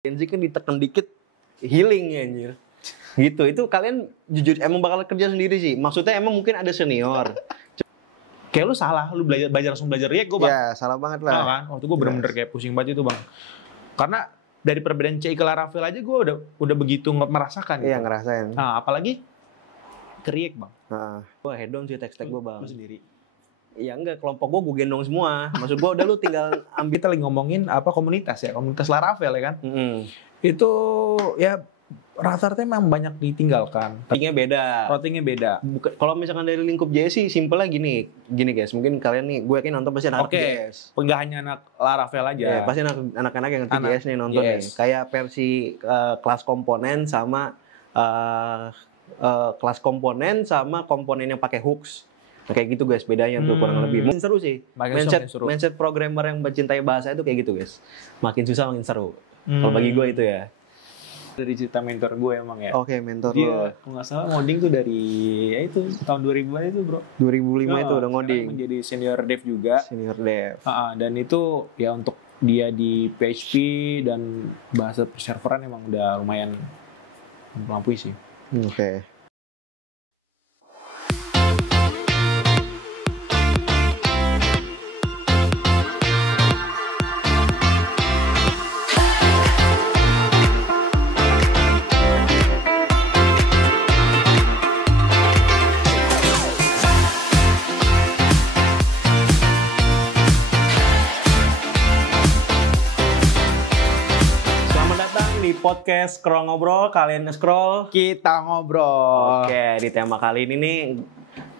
Gen Z kan ditekan dikit healing ya anjir. Gitu. Itu kalian jujur emang bakal kerja sendiri sih. Maksudnya emang mungkin ada senior. Kayak lu salah, lu langsung belajar React gue bang. Ya, salah banget lah. Kan? Waktu gue bener-bener kayak pusing banget itu bang. Karena dari perbedaan CI ke Laravel aja gue udah begitu merasakan. Iya, gitu. ngerasain. Nah, apalagi ke React bang. Gue head on sih tech stack gue bang. Lu sendiri. Iya enggak, kelompok gue gendong semua. Maksud gue udah lu tinggal ambil. Kita lagi ngomongin komunitas ya, komunitas Laravel ya kan. Itu ya rata-rata emang banyak ditinggalkan. Routingnya beda. Routingnya beda. Kalau misalkan dari lingkup JS sih simpelnya gini guys. Mungkin kalian nih, gue yakin nonton pasti anak JS. Nggak hanya anak Laravel aja. Ya, pasti anak-anak yang ngerti JS nih nonton nih. Kayak versi kelas komponen sama kelas komponen sama komponen yang pakai hooks. Nah, kayak gitu guys, bedanya tuh kurang lebih. Makin seru sih. Mindset programmer yang mencintai bahasa itu kayak gitu guys. Makin susah makin seru. Kalau bagi gue itu ya. Dari cerita mentor gue emang ya. Oke, mentor dia, kalau nggak salah ngoding tuh dari ya itu tahun 2000-an itu bro. 2005 itu udah ngoding. Menjadi senior dev juga. Senior dev. Dan itu ya untuk dia di PHP dan bahasa perserveran emang udah lumayan melampaui sih. Oke. Podcast Scroll Ngobrol, kalian nge-scroll, kita ngobrol. Oke, di tema kali ini nih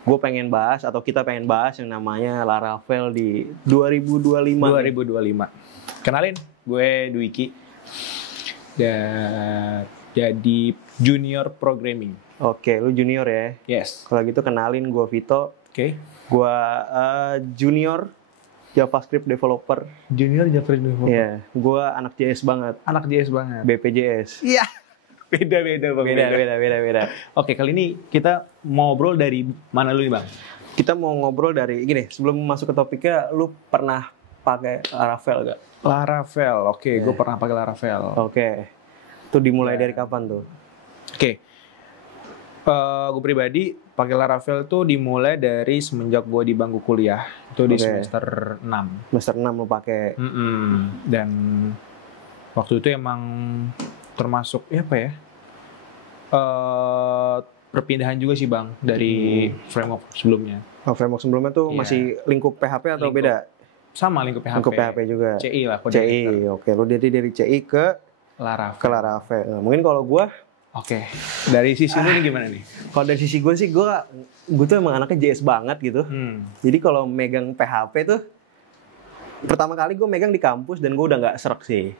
gue pengen bahas atau kita pengen bahas yang namanya Laravel di 2025. Kenalin, gue Dwiki. Dan jadi junior programming. Oke, lu junior ya? Yes. Kalau gitu kenalin, gue Vito. Oke. Gue junior JavaScript developer. Junior JavaScript developer. Iya, gue anak JS banget. Anak JS banget. BPJS. Iya. Beda. Oke, kali ini kita mau ngobrol dari mana lu nih, Bang? Kita mau ngobrol dari gini, sebelum masuk ke topiknya, lu pernah pakai Laravel gak? Laravel, oke, gue pernah pakai Laravel. Oke. Itu dimulai dari kapan tuh? Oke. Gue pribadi pakai Laravel tuh dimulai dari semenjak gue di bangku kuliah. Itu di semester 6. Semester 6 lo pakai. Dan waktu itu emang termasuk perpindahan juga sih Bang dari framework sebelumnya. Framework sebelumnya tuh masih lingkup PHP atau beda? Sama lingkup PHP. Lingkup PHP juga. CI lah. CI, oke. Lo dari CI ke Laravel. Mungkin kalau gue dari sisi lu nih gimana nih? Kalau dari sisi gue sih, gue tuh emang anaknya JS banget gitu. Jadi kalau megang PHP tuh, pertama kali gue megang di kampus dan gue udah nggak serak sih.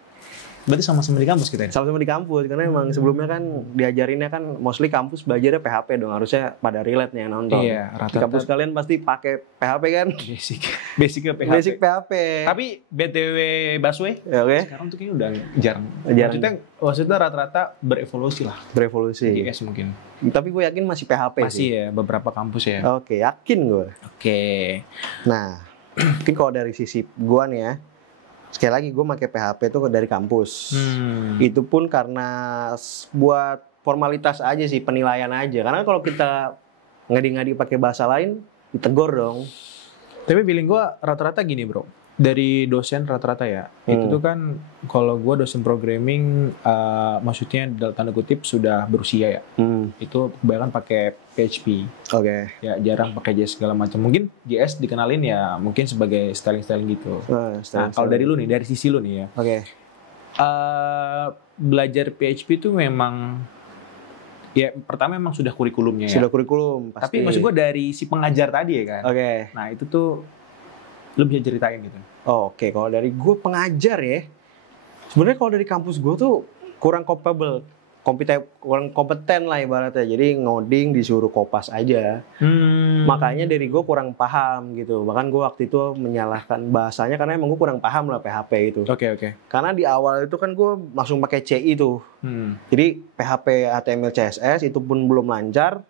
Berarti sama-sama di kampus kita ya? Sama-sama di kampus, karena emang sebelumnya kan diajarinnya kan mostly kampus belajarnya PHP dong, harusnya pada relate nih yang nonton. Iya, rata-rata. Di kampus kalian pasti pakai PHP kan? Basicnya PHP. Basic PHP. Tapi BTW Busway, sekarang tuh kayaknya udah jarang. Maksudnya rata-rata berevolusi lah. Berevolusi. JS mungkin. Tapi gue yakin masih PHP sih. Masih ya, beberapa kampus ya. Oke, yakin gue. Nah, mungkin kalau dari sisi gue nih ya, sekali lagi gue pakai PHP tuh dari kampus. Itu pun karena buat formalitas aja sih, penilaian aja. Karena kalau kita ngadi-ngadi pakai bahasa lain, ditegur dong. Tapi feeling gue rata-rata gini bro, dari dosen rata-rata ya, itu tuh kan kalau gue dosen programming, maksudnya dalam tanda kutip sudah berusia ya. Itu kebanyakan pakai PHP. Ya jarang pakai JS segala macam. Mungkin JS dikenalin ya mungkin sebagai styling gitu. Nah kalau dari lu nih, dari sisi lu nih ya. Belajar PHP itu memang ya pertama memang sudah kurikulumnya ya. Sudah kurikulum pasti. Tapi maksud gue dari si pengajar tadi ya kan. Nah itu tuh lu bisa ceritain gitu. Kalau dari gue pengajar ya, sebenarnya kalau dari kampus gue tuh kurang kompeten lah ibaratnya. Jadi ngoding disuruh kopas aja. Makanya dari gue kurang paham gitu. Bahkan gue waktu itu menyalahkan bahasanya karena emang gue kurang paham lah PHP itu. Karena di awal itu kan gue langsung pakai CI tuh. Jadi PHP HTML CSS itu pun belum lancar,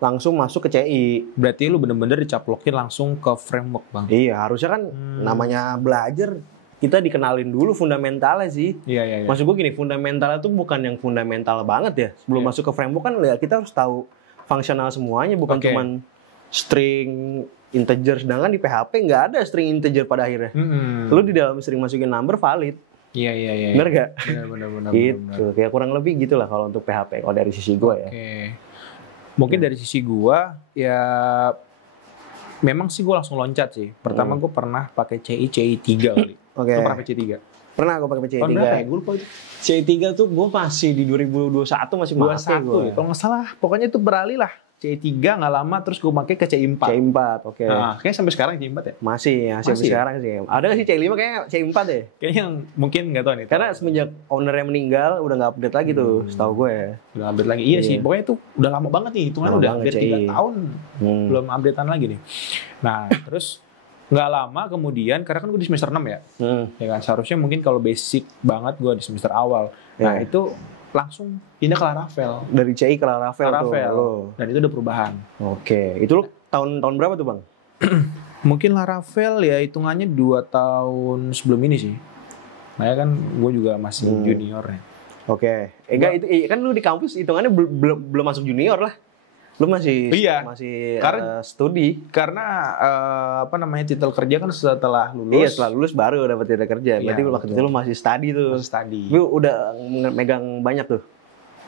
langsung masuk ke CI. Berarti lu bener-bener dicaplokin langsung ke framework Bang? Iya, harusnya kan namanya belajar kita dikenalin dulu fundamentalnya sih. Iya. Maksud gue gini, fundamentalnya tuh bukan yang fundamental banget ya. Sebelum masuk ke framework kan ya kita harus tahu fungsional semuanya, bukan cuman string integer. Sedangkan di PHP nggak ada string integer pada akhirnya. Lu di dalam string masukin number valid. Iya. Bener gak? Bener. Gitu. Kayak kurang lebih gitulah kalau untuk PHP. Kalau dari sisi gue ya. Mungkin dari sisi gue ya memang sih gue langsung loncat sih. Pertama gue pernah pakai CI 3 kali. Lu pernah pakai CI 3? Pernah gue pakai CI 3. Berapa ya? Gue lupa itu. CI 3 tuh gue masih di 2021 masih pakai gue. Kalau nggak salah, pokoknya itu beralih lah. CI 3 nggak lama terus gue pakai ke CI 4. CI 4, oke. Nah, kayaknya sampai sekarang CI 4 ya? Masih sampai sekarang sih. Ada nggak sih CI 5 kayaknya CI 4 deh? Kayaknya mungkin nggak tahu nih. Karena semenjak ownernya meninggal udah nggak update lagi tuh, setahu gue. Udah update lagi, iya sih. Pokoknya itu udah lama banget nih, hitungan udah hampir 3 tahun belum updatean lagi nih. Nah, terus nggak lama kemudian, karena kan gue di semester 6 ya. Ya kan, seharusnya mungkin kalau basic banget gue di semester awal. Nah, itu langsung pindah ke Laravel. Dari CI ke Laravel tuh. Dan itu udah perubahan. Oke. Itu lu tahun berapa tuh, Bang? Mungkin Laravel ya hitungannya 2 tahun sebelum ini sih. Nah ya kan gue juga masih juniornya. Oke. Enggak itu kan lu di kampus hitungannya belum masuk junior lah. Lu masih karena studi. Karena titel kerja kan setelah lulus. Iya, setelah lulus baru dapat titel kerja. Berarti waktu itu lu masih studi tuh. Masih studi. Lu udah megang banyak tuh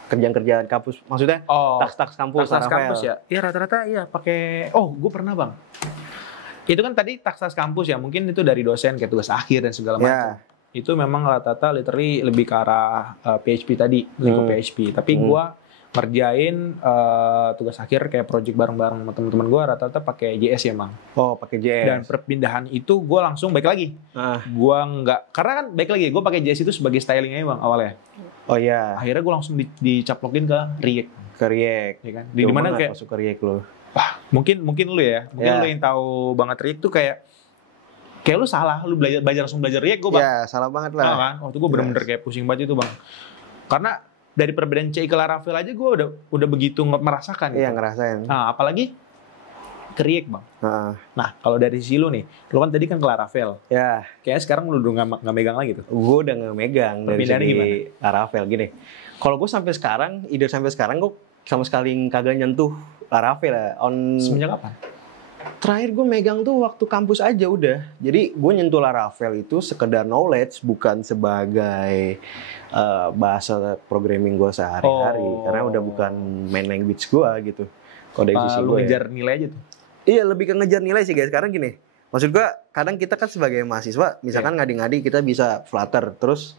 kerjaan-kerjaan kampus. Maksudnya task kampus. Task kampus ya. Iya rata-rata iya pakai. Oh, gue pernah Bang. Itu kan tadi task kampus ya. Mungkin itu dari dosen kayak tugas akhir dan segala macam. Itu memang rata-rata literally lebih ke arah PHP tadi, lebih ke PHP. Tapi gue ngerjain tugas akhir kayak project bareng-bareng sama teman-teman gue rata-rata pakai JS ya Bang. Oh pakai JS. Dan perpindahan itu gue langsung balik lagi. Gue nggak, karena kan balik lagi gue pakai JS itu sebagai styling aja Bang awalnya. Oh iya. Akhirnya gue langsung dicaplokin ke React. Ke React. Ya kan? Di mana kayak masuk ke React lo? Wah mungkin lu ya. Mungkin lu yang tahu banget React tuh kayak lu salah, lu langsung belajar React gue Bang. Iya salah banget lah. Kan? Waktu gue bener-bener kayak pusing banget itu Bang. Karena dari perbedaan CI ke Laravel aja gue udah begitu merasakan. Iya gitu. ngerasain. Nah apalagi ke React Bang. Nah kalau dari sisi lu nih, lu kan tadi kan ke Laravel. Ya. Kayaknya sekarang lu udah nggak megang lagi tuh. Gue udah nggak megang dari segi Laravel gini. Kalau gue sampai sekarang gue sama sekali kagak nyentuh Laravel ya. Semenjak kapan? Terakhir gue megang tuh waktu kampus aja udah. Jadi gue nyentuh Laravel itu sekedar knowledge, bukan sebagai bahasa programming gue sehari-hari. Karena udah bukan main language gue gitu. Kalau dari sisi lu ngejar nilai aja tuh? Iya lebih ke ngejar nilai sih guys. Sekarang gini, maksud gue kadang kita kan sebagai mahasiswa, misalkan ngadi-ngadi kita bisa Flutter, terus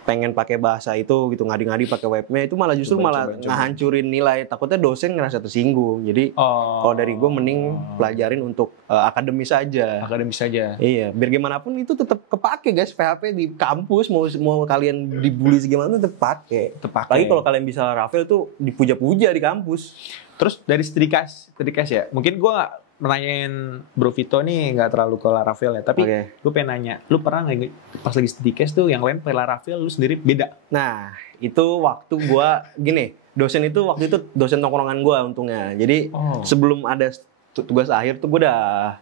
pengen pakai bahasa itu gitu, ngadi-ngadi pakai webnya, itu malah justru ngehancurin nilai. Takutnya dosen ngerasa tersinggung. Jadi kalau dari gue mending pelajarin untuk akademis aja. Iya, biar gimana pun itu tetap kepake guys. PHP di kampus mau kalian dibully segimana tetap pakai. Lagi kalau kalian bisa Laravel tuh dipuja-puja di kampus. Terus dari Steadicast ya, mungkin gue nggak menanyain Bro Vito nih nggak terlalu ke Laravel ya, tapi gue pengen nanya, lu pernah nggak pas lagi Steadicast tuh yang lain pakai Laravel, lu sendiri beda? Nah, itu waktu gue gini, dosen itu dosen tongkrongan gue untungnya. Jadi sebelum ada tugas akhir tuh gue udah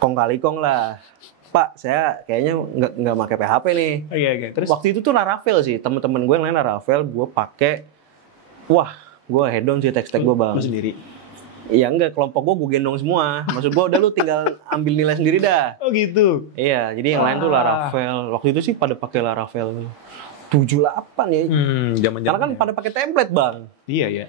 kong kali kong lah. Pak, saya kayaknya nggak pakai PHP nih. Terus waktu itu tuh Laravel sih, temen-temen gue yang lain Laravel, gue pakai, gue head on sih tech-tech gue Bang. Lu sendiri? Iya enggak, kelompok gue gendong semua. Maksud gue udah lu tinggal ambil nilai sendiri dah. Oh gitu? Iya, jadi yang lain tuh Laravel. Waktu itu sih pada pakai Laravel 78 ya. Karena kan pada pakai template Bang. Iya ya.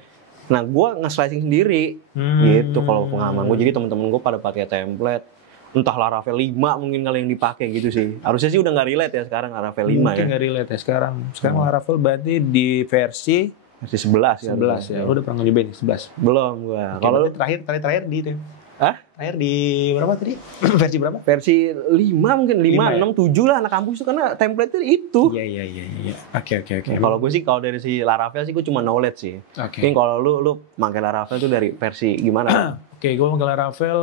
Nah gue nge-slicing sendiri. Gitu kalau pengalaman gue. Jadi teman-teman gue pada pakai template. Entah Laravel 5 mungkin kali yang dipakai gitu sih. Harusnya sih udah nggak relate ya sekarang Laravel 5 ya. Mungkin nggak relate ya sekarang. Sekarang Laravel berarti di versi 11 ya. Lu udah pernah nyobain 11? Belum gua. Kalau terakhir di itu. Terakhir di berapa tadi? Versi berapa? Versi 5 mungkin 5, 6, 7 lah anak kampus itu karena template itu. Iya. Oke. Kalau gue sih kalau dari si Laravel sih gue cuma knowledge sih. Mungkin kalau lu pakai Laravel tuh dari versi gimana? Oke, gue pakai Laravel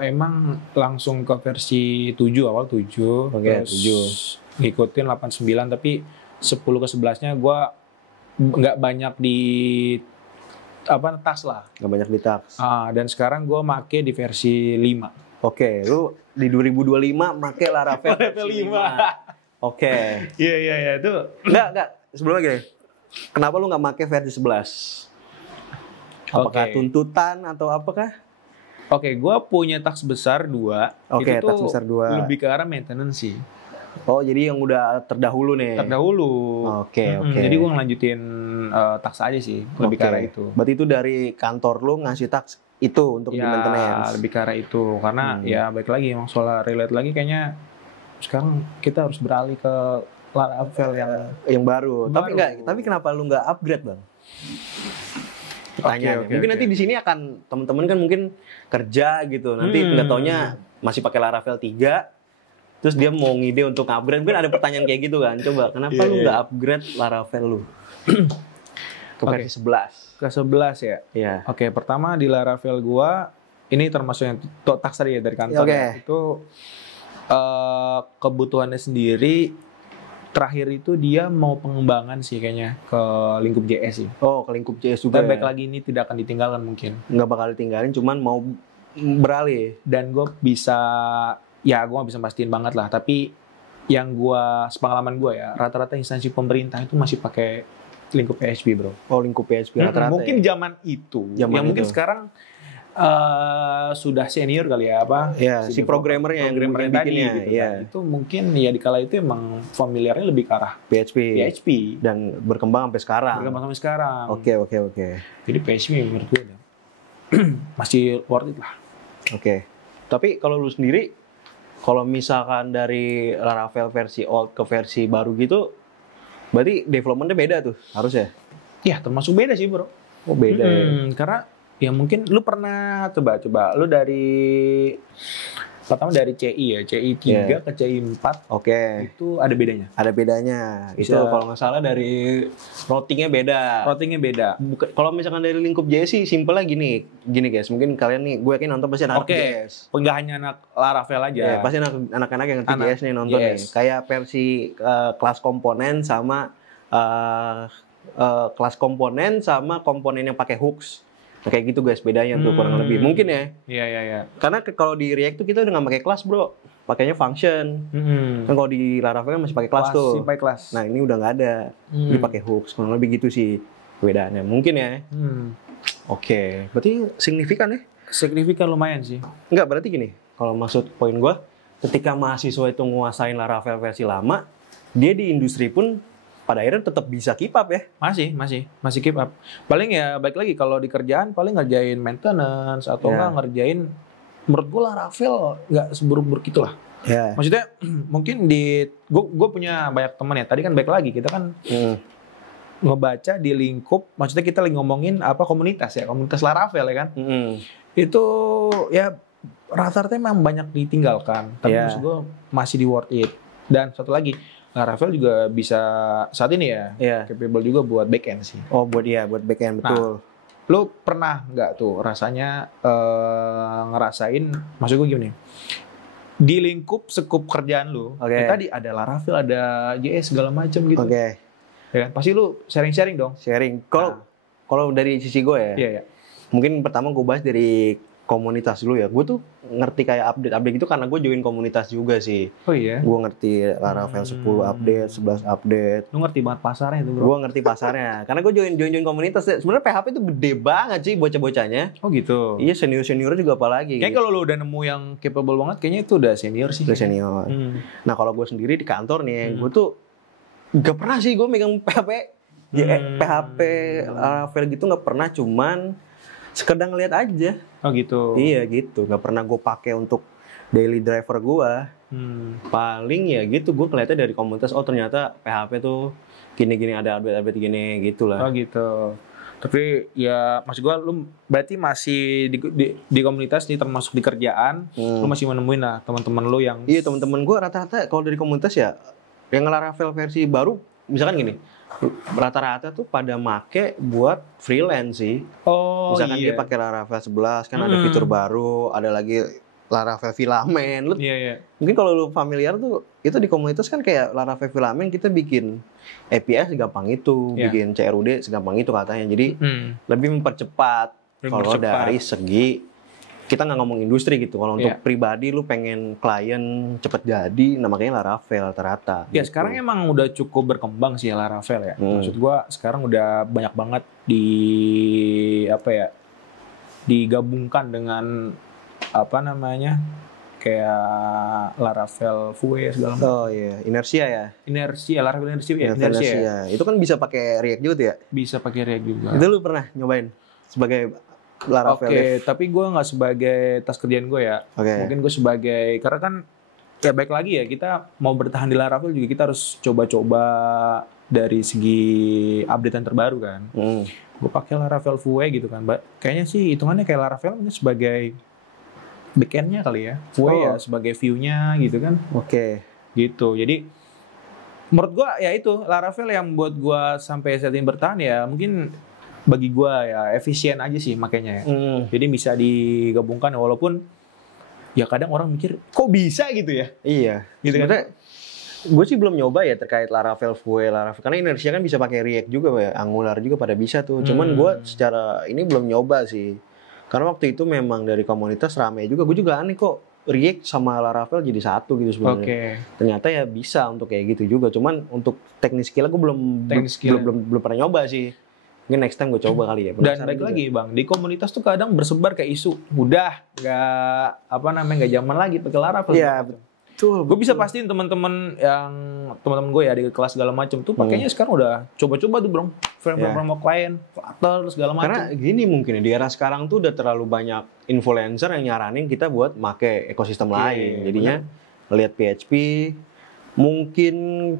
emang langsung ke versi 7 awal 7. Oke, 7. Ngikutin 89 tapi 10 ke 11-nya gue nggak banyak di tas lah. Nggak banyak di tas. Dan sekarang gue make di versi 5. Oke, lu di 2025 make Laravel versi 5. Oke. Iya itu. Enggak. Sebelumnya gini. Kenapa lu nggak make versi 11? Apakah tuntutan atau apakah? Oke, gue punya task besar 2. Oke, itu task besar 2. Lebih ke arah maintenance sih. Oh, jadi yang udah terdahulu nih. Terdahulu. Oke. Jadi gue ngelanjutin task aja sih, lebih ke arah itu. Berarti itu dari kantor lu ngasih task itu untuk di maintenance. Ya, lebih ke arah itu. Karena ya baik lagi, emang soal relate lagi kayaknya sekarang kita harus beralih ke Laravel yang baru. Tapi kenapa lu nggak upgrade, Bang? Mungkin nanti di sini akan teman-teman kan mungkin kerja gitu. Nanti nggak taunya masih pakai Laravel 3. Terus dia mau ngide untuk upgrade. Mungkin ada pertanyaan kayak gitu kan. Coba kenapa lu nggak upgrade Laravel lu? Ke versi 11. Ke 11 ya? Iya. Oke, pertama di Laravel gua ini termasuk yang task tadi ya dari kantor. Itu kebutuhannya sendiri terakhir itu dia mau pengembangan sih kayaknya ke lingkup JS sih. Oh, ke lingkup JS juga. Dan baik lagi ini tidak akan ditinggalkan mungkin. Nggak bakal ditinggalin, cuman mau beralih. Dan gue bisa, ya gue nggak bisa pastiin banget lah. Tapi yang sepengalaman gue ya, rata-rata instansi pemerintah itu masih pakai lingkup PHP, bro. Oh, lingkup PHP rata-rata. Mungkin ya? Zaman itu. Mungkin sekarang sudah senior kali ya apa? Ya, si programmernya yang bikinnya. Gitu, ya. Kan. Itu mungkin ya di kala itu emang familiarnya lebih ke arah PHP dan berkembang sampai sekarang. Oke. Jadi PHP menurut gue masih worth it lah. Oke. Tapi kalau lu sendiri, kalau misalkan dari Laravel versi old ke versi baru gitu, berarti development-nya beda tuh, harusnya? Ya, termasuk beda sih, bro. Oh, beda ya? Karena ya mungkin lu pernah coba lu pertama dari CI ya, CI 3 ke CI 4. Oke. Itu ada bedanya. Ada bedanya. Itu kalau nggak salah dari routingnya beda. Kalau misalkan dari lingkup JS sih simpelnya gini guys. Mungkin kalian nih, gue yakin nonton pasti anak JS. Nggak hanya anak Laravel aja. Ya, pasti anak-anak yang ngerti JS nih nonton nih. Kayak versi kelas komponen sama kelas komponen sama komponen yang pakai hooks. Nah, kayak gitu guys bedanya tuh kurang lebih. Mungkin ya. Iya. Karena kalau di React tuh kita udah nggak pakai kelas, bro. Pakainya function. Kan kalau di Laravel kan masih pakai kelas tuh. Nah, ini udah nggak ada. Ini pakai hooks. Kurang lebih gitu sih perbedaannya. Mungkin ya. Oke. Berarti signifikan ya? Signifikan lumayan sih. Enggak, berarti gini. Kalau maksud poin gua, ketika mahasiswa itu nguasain Laravel versi lama, dia di industri pun pada akhirnya tetap bisa keep up ya? Masih keep up. Paling ya baik lagi kalau di kerjaan paling ngerjain maintenance atau nggak ngerjain, menurut gue Laravel nggak seburuk-buruk itulah. Maksudnya mungkin gue punya banyak teman ya. Tadi kan baik lagi kita kan ngebaca di lingkup, maksudnya kita lagi ngomongin apa komunitas Laravel ya kan. Itu ya rata-rata memang banyak ditinggalkan. Tapi maksud gue masih di worth it. Dan satu lagi, Laravel juga bisa saat ini capable juga buat backend sih. Oh, buat backend, betul. Nah, lu pernah nggak tuh rasanya ngerasain, maksud gue gini, di lingkup sekup kerjaan lu, tadi ada Laravel, ada JS segala macam gitu. Ya kan? Pasti lu sharing-sharing dong. Kalau dari sisi gue ya, mungkin pertama gue bahas dari komunitas dulu ya. Gue tuh ngerti kayak update gitu karena gue join komunitas juga sih. Oh iya? Gue ngerti Laravel 10 update, 11 update. Lu ngerti banget pasarnya itu, bro? Gue ngerti pasarnya. Karena gue join komunitas. Sebenarnya PHP itu gede banget sih bocah-bocahnya. Oh gitu? Iya, senior juga apalagi. Kayaknya kalau lu udah nemu yang capable banget, kayaknya itu udah senior sih. Udah senior. Nah, kalau gue sendiri di kantor nih, gue tuh gak pernah sih gue megang PHP. PHP Laravel gitu gak pernah, cuman sekedar ngeliat aja. Oh gitu? Iya gitu, gak pernah gue pakai untuk daily driver gue. Paling ya gitu, gue kelihatnya dari komunitas, oh ternyata PHP tuh gini-gini, ada update gini gitu lah. Oh gitu. Tapi ya maksud gue, lu berarti masih di komunitas nih, termasuk di kerjaan, lu masih menemuin lah teman-teman lu yang... Iya, teman-teman gue rata-rata kalau dari komunitas ya, yang Laravel versi baru, misalkan gini, rata-rata tuh pada make buat freelance sih. Oh, misalkan dia pakai Laravel 11 kan ada fitur baru, ada lagi Laravel Filament. Lu mungkin kalau lu familiar tuh itu di komunitas kan kayak Laravel Filament kita bikin API segampang itu, bikin CRUD segampang itu katanya. Jadi lebih mempercepat kalau dari segi kita nggak ngomong industri gitu. Kalau untuk Iya. pribadi lu pengen klien cepet jadi, nah makanya Laravel rata-rata. Ya gitu. sekarang emang udah cukup berkembang sih Laravel ya. Maksud gua sekarang udah banyak banget digabungkan dengan apa namanya kayak Laravel Vue segala macam. Oh iya, Inertia ya. Laravel Inertia ya. Inertia ya. Itu kan bisa pakai React juga tuh ya. Bisa pakai React juga. Itu lu pernah nyobain sebagai Laravel? Oke, tapi gue nggak sebagai tas kerjaan gue ya. Mungkin gue sebagai, karena kan ya baik lagi ya, kita mau bertahan di Laravel juga kita harus coba-coba dari segi update yang terbaru kan. Gue pakai Laravel Vue gitu kan, kayaknya sih hitungannya kayak Laravel mungkin sebagai backend-nya kali ya. Vue ya sebagai view-nya gitu kan. Gitu, jadi menurut gue ya itu Laravel yang buat gue sampai saat ini bertahan ya mungkin bagi gue ya efisien aja sih makanya ya. Jadi bisa digabungkan walaupun ya kadang orang mikir kok bisa gitu ya. Iya. Gitu kan. Gue sih belum nyoba ya terkait Laravel Vue, Laravel karena Inertia kan bisa pakai React juga ya, Angular juga pada bisa tuh. Cuman gue secara ini belum nyoba sih. Karena waktu itu memang dari komunitas rame juga. Gue juga aneh kok React sama Laravel jadi satu gitu sebenarnya. Ternyata ya bisa untuk kayak gitu juga. Cuman untuk teknis skill gue belum pernah nyoba sih. Mungkin next time gue coba kali ya. Dan baik lagi bang, di komunitas tuh kadang bersebar kayak isu, udah nggak zaman lagi pakai Laravel. Iya betul. Gue bisa pastiin teman-teman gue ya di kelas segala macam tuh pakainya sekarang udah coba-coba tuh bro, framework klien, Flutter segala macam. Karena gini mungkin di era sekarang tuh udah terlalu banyak influencer yang nyaranin kita buat make ekosistem lain. Jadinya lihat PHP mungkin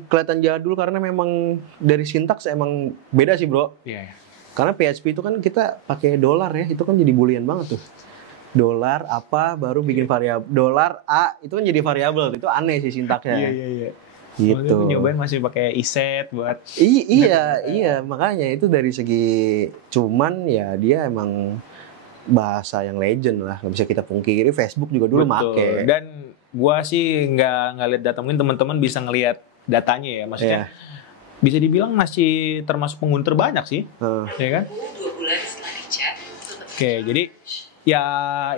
kelihatan jadul karena memang dari sintaks emang beda sih bro. Karena PHP itu kan kita pakai dolar ya, itu kan jadi boolean banget tuh. Dolar apa baru bikin variabel, dolar A itu kan jadi variabel, itu aneh sih sintaksnya. Iya. Gitu. Nyobain masih pakai iset buat. Iya, makanya itu dari segi cuman ya dia emang bahasa yang legend lah, nggak bisa kita pungkiri. Facebook juga dulu make. Dan gua sih nggak lihat data, mungkin teman-teman bisa ngelihat datanya ya, maksudnya. Bisa dibilang masih termasuk pengguna terbanyak sih, ya kan? Oke, jadi ya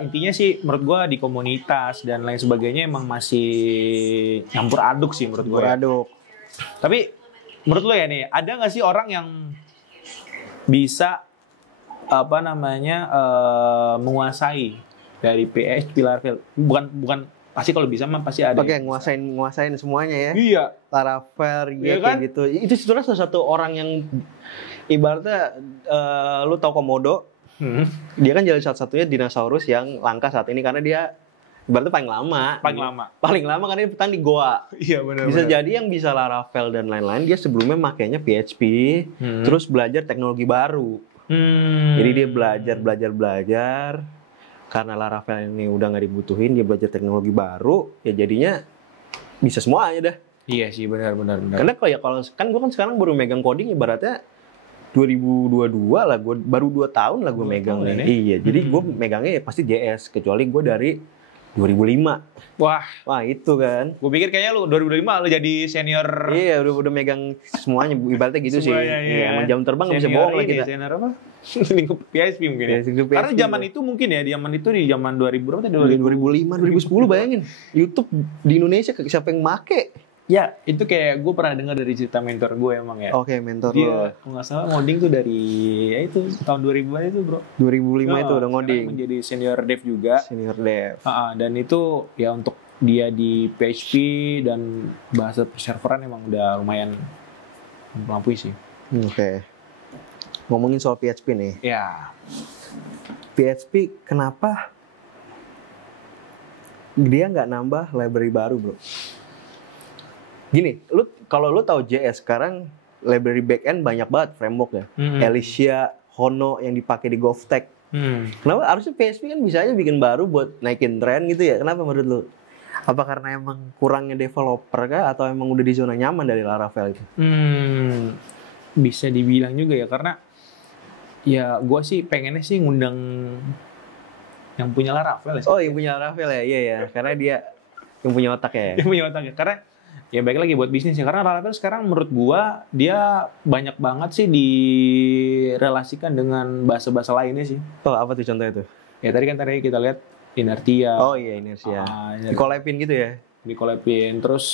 intinya sih menurut gue di komunitas dan lain sebagainya emang masih nyampur aduk sih menurut gue. Tapi menurut lo ya nih, ada nggak sih orang yang bisa menguasai dari PHP Laravel? Bukan pasti kalau bisa mah pasti ada. Oke, nguasain semuanya ya. Iya. Laravel ya kan? Kayak gitu. Itu sebenarnya salah satu orang yang ibaratnya lu tahu Komodo. Dia kan jadi satu-satunya dinosaurus yang langka saat ini karena dia ibaratnya paling lama karena dia bertahan di Goa. Iya benar. Bisa jadi yang bisa Laravel dan lain-lain dia sebelumnya makainya PHP, terus belajar teknologi baru. Jadi dia belajar karena Laravel ini udah nggak dibutuhin, dia belajar teknologi baru, ya jadinya bisa semua aja dah. Iya sih benar. Karena kalau kan gue kan sekarang baru megang coding ibaratnya 2022 lah, gue baru 2 tahun lah gue megang nih. Iya, jadi gue megangnya ya pasti JS, kecuali gue dari 2005. Wah itu kan. Gue pikir kayaknya lu 2005 lu jadi senior. Iya udah megang semuanya, ibaratnya gitu semuanya, sih. Iya, emang jam terbang nggak bisa bohong lah kita. Senior apa? Lingkup PHP mungkin ya. Karena zaman itu mungkin ya, di zaman 2000 berapa tadi? 2005, 2010 bayangin. YouTube di Indonesia siapa yang make? Ya, itu kayak gue pernah dengar dari cerita mentor gue emang ya. Oke, mentor dia, kalau nggak salah ngoding tuh dari ya itu tahun 2000-an itu bro. 2005 itu udah ngoding. Menjadi senior dev juga. Senior dev. Dan itu ya untuk dia di PHP dan bahasa perserveran emang udah lumayan melampaui sih. Oke. Ngomongin soal PHP nih. Ya. PHP kenapa dia nggak nambah library baru bro? Gini, kalau lu tahu JS sekarang library backend banyak banget framework ya. Alicia, Hono yang dipakai di GovTech. Kenapa harusnya PHP kan bisa aja bikin baru buat naikin tren gitu ya? Kenapa menurut lu? Apa karena emang kurangnya developer kah atau emang udah di zona nyaman dari Laravel itu? Bisa dibilang juga ya, karena ya gue sih pengennya sih ngundang yang punya Laravel ya. Oh, yang punya Laravel ya, iya ya, karena dia yang punya otak ya. Yang punya otak ya, karena ya baik lagi buat bisnis ya, karena Laravel sekarang menurut gua dia banyak banget sih direlasikan dengan bahasa-bahasa lainnya sih. Oh, apa tuh contohnya tuh? Ya tadi kita lihat Inertia. Oh iya, Inertia. Di-collab-in gitu ya? Di-collab-in. Terus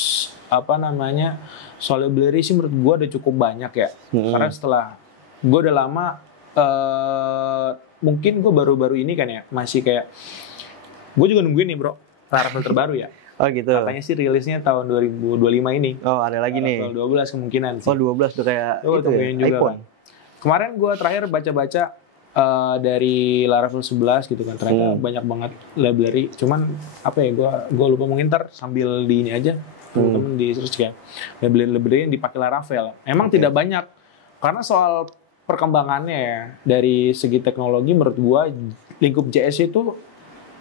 apa namanya, soal library sih menurut gue udah cukup banyak ya. Karena setelah gue udah lama, mungkin gue baru-baru ini kan ya, masih kayak, gue juga nungguin nih bro, Laravel terbaru ya. Oh gitu. Katanya sih rilisnya tahun 2025 ini. Oh ada lagi nih. Laravel 12 kemungkinan sih. Oh 12 tuh kayak itu ya, juga iPhone. Kan. Kemarin gue terakhir baca-baca dari Laravel 11 gitu kan, ternyata banyak banget library. Cuman apa ya, gue lupa, mungkin ntar sambil di ini aja teman-teman di search kayak library yang dipakai Laravel. Emang tidak banyak, karena soal perkembangannya ya, dari segi teknologi menurut gue lingkup JS itu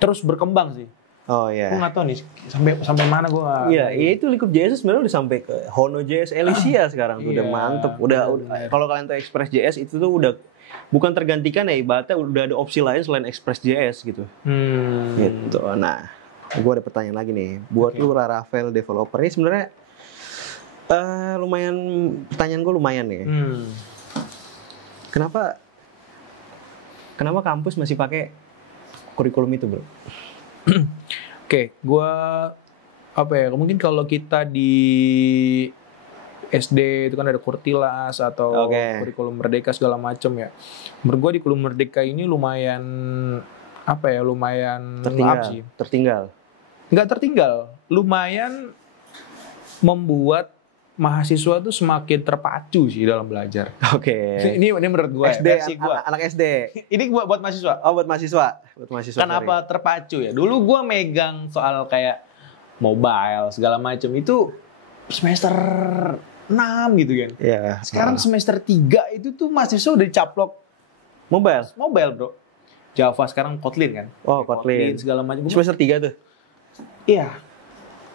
terus berkembang sih. Oh iya. Gue nggak tahu nih sampai mana gue. Iya, itu lingkup JS sebenarnya udah sampai ke Hono.js, Elysia sekarang tuh udah mantep. Udah kalau kalian tahu Express.js itu tuh udah bukan tergantikan ya, ibaratnya udah ada opsi lain selain Express.js gitu. Gitu. Nah, gue ada pertanyaan lagi nih. Buat lu Laravel developer ini sebenarnya lumayan, pertanyaan gue lumayan nih. Kenapa kampus masih pakai kurikulum itu, bro? Oke, gue apa ya? Mungkin kalau kita di SD itu kan ada Kurtilas atau kurikulum Merdeka segala macam ya. Menurut gue di kurikulum Merdeka ini lumayan apa ya? Lumayan tertinggal. Nggak tertinggal, lumayan membuat mahasiswa tuh semakin terpacu sih dalam belajar. Ini menurut gue. SD, anak SD. Ini buat mahasiswa. Oh, buat mahasiswa. Kenapa terpacu ya? Dulu gue megang soal kayak mobile segala macam itu semester 6 gitu kan. Iya. Sekarang semester 3 itu tuh mahasiswa udah dicaplok mobile, bro. Java sekarang Kotlin kan. Oh, Kotlin segala macam. Semester 3 tuh. Iya.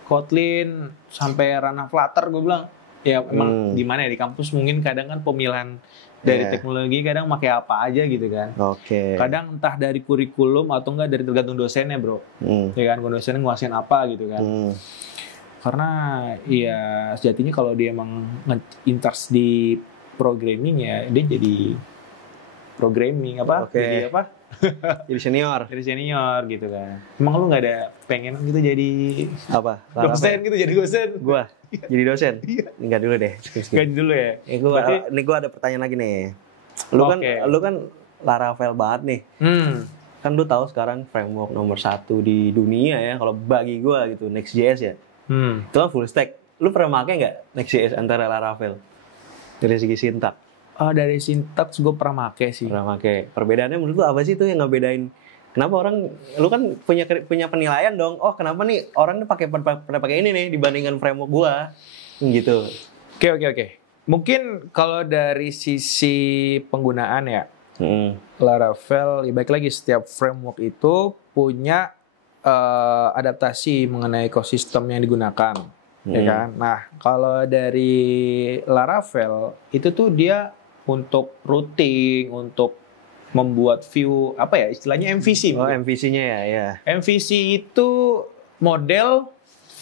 Kotlin sampai ranah Flutter, gue bilang ya emang gimana ya, di kampus mungkin kadang kan pemilihan dari teknologi kadang pakai apa aja gitu kan. Kadang entah dari kurikulum atau enggak dari tergantung dosennya, bro. Ya kan, dosennya nguasain apa gitu kan. Karena ya sejatinya kalau dia emang interest di programming ya dia jadi programming apa? Jadi apa? Jadi senior gitu kan. Emang lu nggak ada pengen gitu jadi apa? Dosen gitu, jadi dosen? Gua jadi dosen? Enggak dulu deh. Enggak dulu ya. Ini gua ada pertanyaan lagi nih. Lu kan Laravel banget nih. Kan lu tahu sekarang framework nomor 1 di dunia ya kalau bagi gua gitu, Next.js ya. Itu kan full stack. Lu pernah pakai nggak Next.js antara Laravel dari segi sintak? Dari sintaks gue pernah make sih. Pernah make. Perbedaannya menurut lu apa sih tuh yang ngebedain? Kenapa orang, lu kan punya penilaian dong. Oh kenapa nih orang nih pada pakai ini nih dibandingkan framework gua, gitu. Oke. Mungkin kalau dari sisi penggunaan ya, Laravel, ya baik lagi setiap framework itu punya adaptasi mengenai ekosistem yang digunakan, ya kan. Nah kalau dari Laravel itu tuh dia untuk routing, untuk membuat view apa ya istilahnya MVC. Oh MVC-nya ya. MVC itu model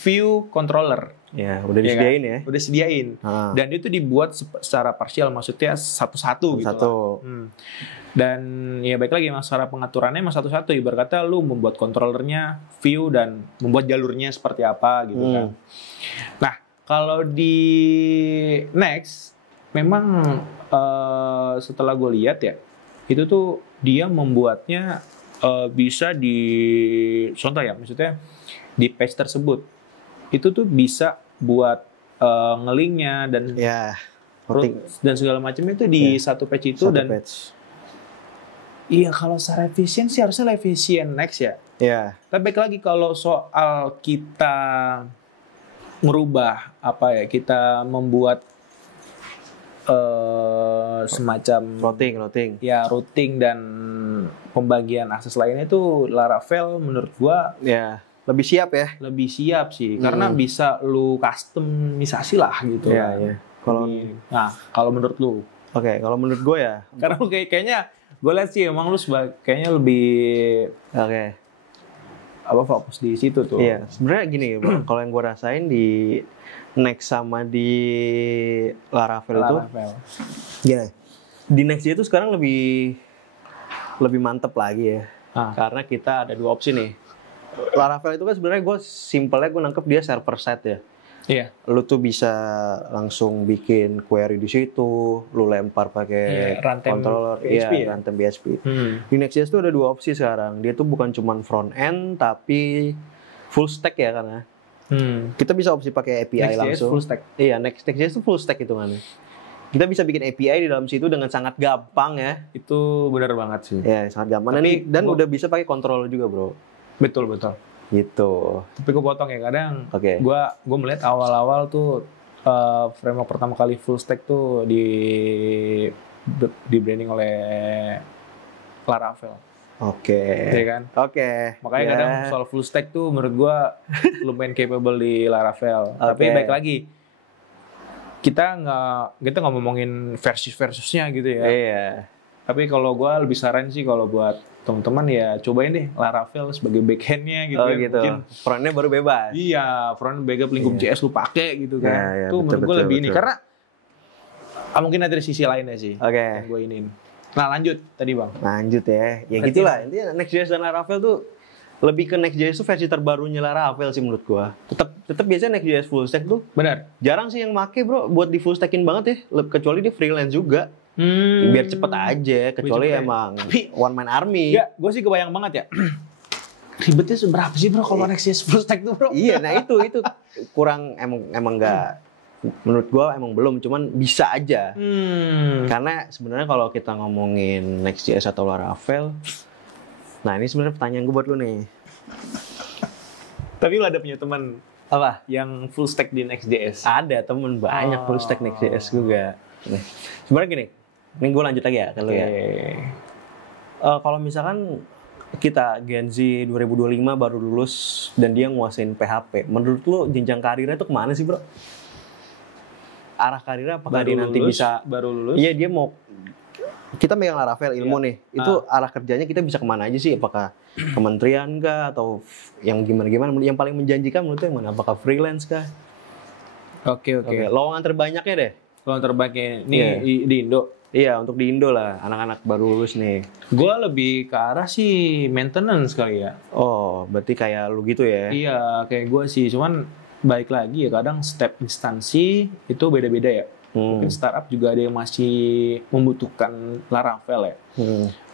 view controller. Ya udah disediain ya. Udah sediain. Dan itu dibuat secara parsial, maksudnya satu-satu gitu. Dan ya baik lagi masalah pengaturannya emang satu-satu. Ibarat kata lu membuat kontrolernya, view dan membuat jalurnya seperti apa gitu kan. Nah kalau di Next memang setelah gue lihat ya, itu tuh dia membuatnya bisa di contoh ya, maksudnya di page tersebut itu tuh bisa buat nge-linknya dan dan segala macam itu di satu page itu. Iya kalau secara efisien sih harusnya efisien Next ya. Tapi baik lagi kalau soal kita merubah apa ya, kita membuat semacam routing dan pembagian akses lainnya itu Laravel menurut gua lebih siap sih karena bisa lu customisasi lah gitu. Kalau menurut lu? Kalau menurut gua ya karena lu kayaknya gue lihat sih emang lu kayaknya lebih fokus di situ tuh. Iya, sebenarnya gini kalau yang gua rasain di Next sama di Laravel itu gini, di Next itu sekarang lebih mantep lagi ya. Karena kita ada dua opsi nih. Laravel itu kan sebenarnya gue simpelnya gue nangkep dia server side ya. Iya. Lu tuh bisa langsung bikin query di situ, lu lempar pakai controller, runtime PHP. Di Next.js tuh ada 2 opsi sekarang. Dia tuh bukan cuman front end tapi full stack ya karena. Kita bisa opsi pakai API Next.js langsung. Full stack. Iya, Next.js itu full stack hitungannya. Kita bisa bikin API di dalam situ dengan sangat gampang ya. Itu benar banget sih. Ya, sangat gampang. Dan udah bisa pakai controller juga, bro. Betul. Gitu. Tapi gue potong ya kadang. Oke. Gue melihat awal-awal tuh framework pertama kali full stack tuh di branding oleh Laravel. Oke. Iya kan? Oke. Makanya kadang soal full stack tuh menurut gue lumayan capable di Laravel. Tapi baik lagi, kita nggak ngomongin versusnya gitu ya. Iya. Tapi kalau gue lebih saran sih kalau buat teman-teman ya cobain deh Laravel sebagai backendnya gitu. Oh gitu. Mungkin frontnya baru bebas. Iya, front backup lingkup JS lu pakai gitu kan. Ya, Itu menurut gue lebih ini karena mungkin ada sisi lainnya sih. Oke. Yang gue iniin. Nah lanjut tadi bang. Lanjut ya. Ya gitulah. Intinya Next.js dan Laravel tuh lebih ke Next.js tuh versi terbarunya Laravel sih menurut gua. Tetap biasanya Next.js full stack tuh. Benar. Jarang sih yang make bro buat di full stackin banget ya. Kecuali dia freelance juga. Biar cepet aja. Kecuali emang one man army. Ya, gue sih kebayang banget ya. Ribetnya seberapa sih bro kalau Next.js full stack tuh bro? Iya, nah itu kurang emang nggak. Menurut gua emang belum, cuman bisa aja. Karena sebenarnya kalau kita ngomongin Next.js atau Laravel, nah ini sebenarnya pertanyaan gue buat lu nih. Tapi lu ada punya teman apa? Yang full stack di Next.js? Ada temen banyak full stack Next.js juga. Nih, sebenarnya gini, ini gue lanjut lagi ya kalau ya. Kalau misalkan kita Gen Z 2025 baru lulus dan dia nguasain PHP, menurut lu jenjang karirnya tuh kemana sih bro? Arah karirnya apakah dia nanti bisa? Baru lulus? Iya dia mau. Kita megang Laravel ilmu nih, itu arah kerjanya kita bisa kemana aja sih? Apakah kementerian kah atau yang gimana? Yang paling menjanjikan menurut yang mana? Apakah freelance kah? Oke. Lowongan terbanyaknya deh. Lowongan terbaiknya ini di Indo. Iya, untuk di Indo lah, anak-anak baru lulus nih. Gue lebih ke arah sih maintenance kali ya. Oh, berarti kayak lu gitu ya? Iya, kayak gue sih. Cuman baik lagi ya, kadang step instansi itu beda-beda ya. Mungkin startup juga ada yang masih membutuhkan Laravel ya.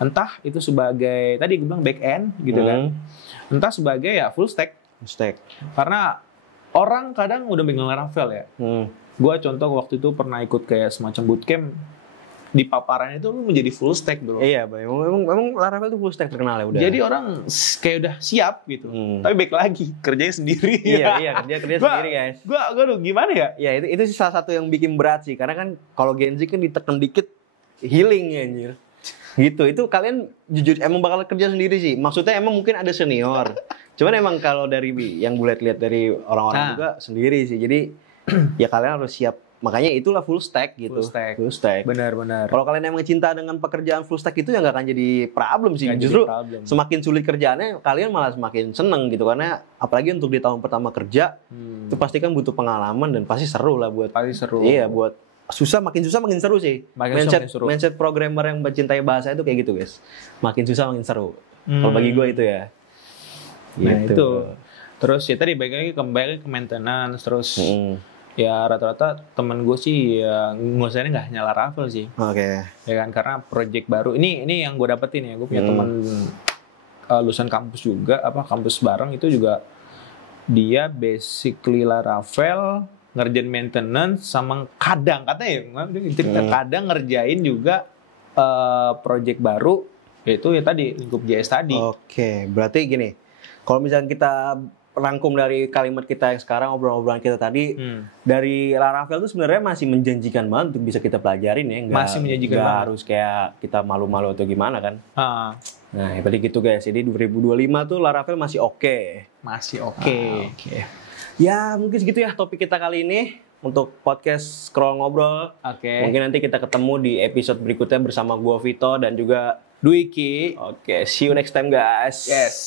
Entah itu sebagai, tadi gue bilang back end gitu kan. Entah sebagai ya full stack. Karena orang kadang udah megang Laravel ya. Gue contoh waktu itu pernah ikut kayak semacam bootcamp. Di paparan itu lu menjadi full stack bro. Iya, emang Laravel itu full stack terkenal ya udah. Jadi orang kayak udah siap gitu. Tapi baik lagi kerjanya sendiri. Iya, kerja sendiri guys. Gua gimana ya? Ya itu sih salah satu yang bikin berat sih. Karena kan kalau Gen Z kan ditekan dikit healing ya anjir. Gitu. Itu kalian jujur emang bakal kerja sendiri sih. Maksudnya emang mungkin ada senior. Cuman emang kalau dari yang gue lihat dari orang-orang juga sendiri sih. Jadi ya kalian harus siap. Makanya itulah full stack gitu. Full stack. Benar. Kalau kalian emang cinta dengan pekerjaan full stack itu ya nggak akan jadi problem sih. Justru semakin sulit kerjaannya, kalian malah semakin seneng gitu. Karena apalagi untuk di tahun pertama kerja, itu pasti kan butuh pengalaman dan pasti seru lah buat. Pasti seru. Iya, buat makin susah makin seru sih. Mindset programmer yang mencintai bahasa itu kayak gitu guys. Makin susah makin seru. Kalau bagi gue itu ya. Nah gitu. Itu. Terus ya tadi kembali lagi ke maintenance terus. Ya rata-rata temen gue sih ya nguasainnya nggak hanya Laravel sih. Oke. Ya kan karena project baru ini yang gue dapetin ya, gue punya teman lulusan kampus juga, kampus bareng itu juga dia basically Laravel ngerjain maintenance sama kadang kadang ngerjain juga project baru yaitu ya tadi lingkup JS tadi. Oke, berarti gini, kalau misalnya kita rangkum dari kalimat kita yang sekarang, obrolan kita tadi, dari Laravel itu sebenarnya masih menjanjikan banget untuk bisa kita pelajarin ya. Masih menjanjikan banget. Harus kayak kita malu-malu atau gimana kan. Nah, berarti gitu guys. Jadi 2025 tuh Laravel masih oke. Masih oke. Ya, mungkin segitu ya topik kita kali ini untuk podcast Scroll Ngobrol. Mungkin nanti kita ketemu di episode berikutnya bersama gua Vito dan juga Dwiki. See you next time guys. Yes.